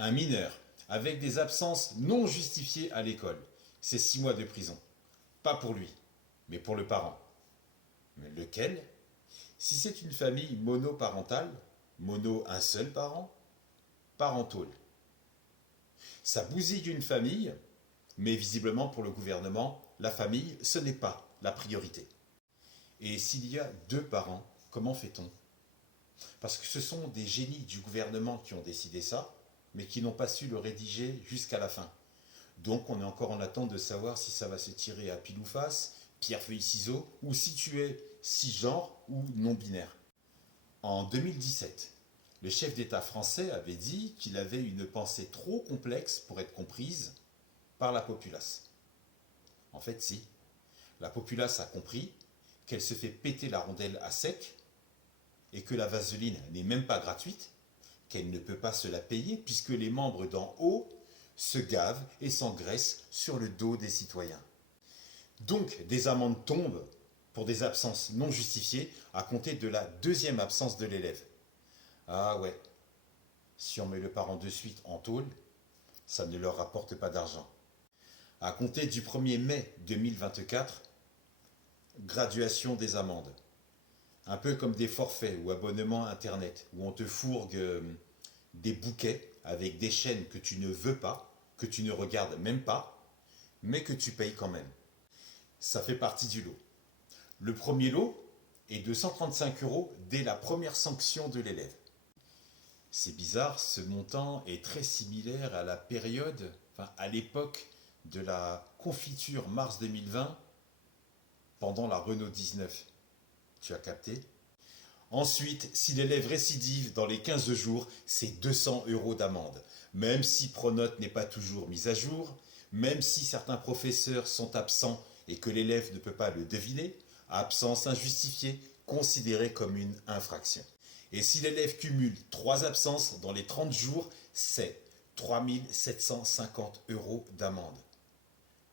Un mineur, avec des absences non justifiées à l'école, c'est 6 mois de prison. Pas pour lui, mais pour le parent. Mais lequel? Si c'est une famille monoparentale, mono un seul parent, parent tôle. Ça bousille une famille, mais visiblement pour le gouvernement, la famille, ce n'est pas la priorité. Et s'il y a deux parents, comment fait-on? Parce que ce sont des génies du gouvernement qui ont décidé ça, mais qui n'ont pas su le rédiger jusqu'à la fin. Donc on est encore en attente de savoir si ça va se tirer à pile ou face, pierre, feuille, ciseaux, ou si tu es cisgenre ou non-binaire. En 2017, le chef d'État français avait dit qu'il avait une pensée trop complexe pour être comprise par la populace. En fait, si. La populace a compris qu'elle se fait péter la rondelle à sec et que la vaseline n'est même pas gratuite, qu'elle ne peut pas se la payer puisque les membres d'en haut se gavent et s'engraissent sur le dos des citoyens. Donc des amendes tombent pour des absences non justifiées à compter de la deuxième absence de l'élève. Ah ouais, si on met le parent de suite en tôle, ça ne leur rapporte pas d'argent. À compter du 1er mai 2024, graduation des amendes. Un peu comme des forfaits ou abonnements Internet, où on te fourgue des bouquets avec des chaînes que tu ne veux pas, que tu ne regardes même pas, mais que tu payes quand même. Ça fait partie du lot. Le premier lot est de 135 € dès la première sanction de l'élève. C'est bizarre, ce montant est très similaire à la période, enfin à l'époque de la confiture mars 2020 pendant la Renault 19. Tu as capté? Ensuite, si l'élève récidive dans les 15 jours, c'est 200 € d'amende. Même si Pronote n'est pas toujours mise à jour, même si certains professeurs sont absents et que l'élève ne peut pas le deviner, absence injustifiée, considérée comme une infraction. Et si l'élève cumule 3 absences dans les 30 jours, c'est 3 750 € d'amende.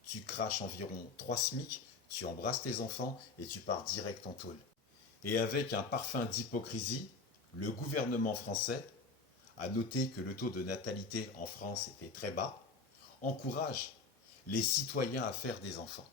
Tu craches environ 3 SMIC, tu embrasses tes enfants et tu pars direct en tôle. Et avec un parfum d'hypocrisie, le gouvernement français a noté que le taux de natalité en France était très bas, encourage les citoyens à faire des enfants.